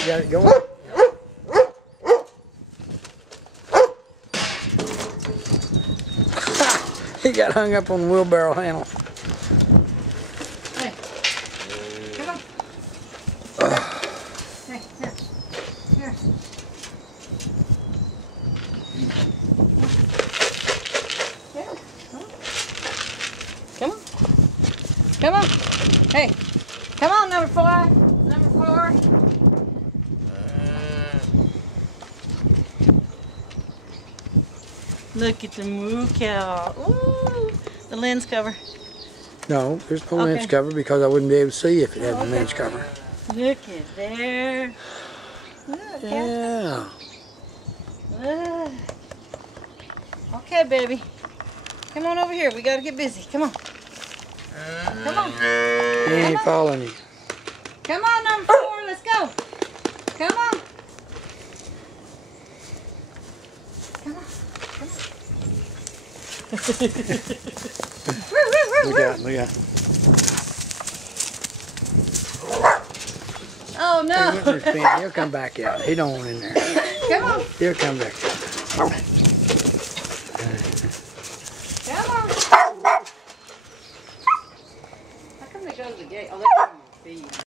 You got it going? He got hung up on the wheelbarrow handle. Hey, come on. Hey, here. Here. Here. Come on. Come on. Hey, come on, number 4. Number 4. Look at the moo cow. Ooh, the lens cover. No, there's no lens cover because I wouldn't be able to see if it had a lens cover. Look at there. Look, Yeah. Okay, baby. Come on over here. We gotta get busy. Come on. Come on. He ain't following you. Come on, number 4. Let's go. Come on. Come on. Look out, look out. Oh no. He'll come back out. He don't want in there. Come on. He'll come back out.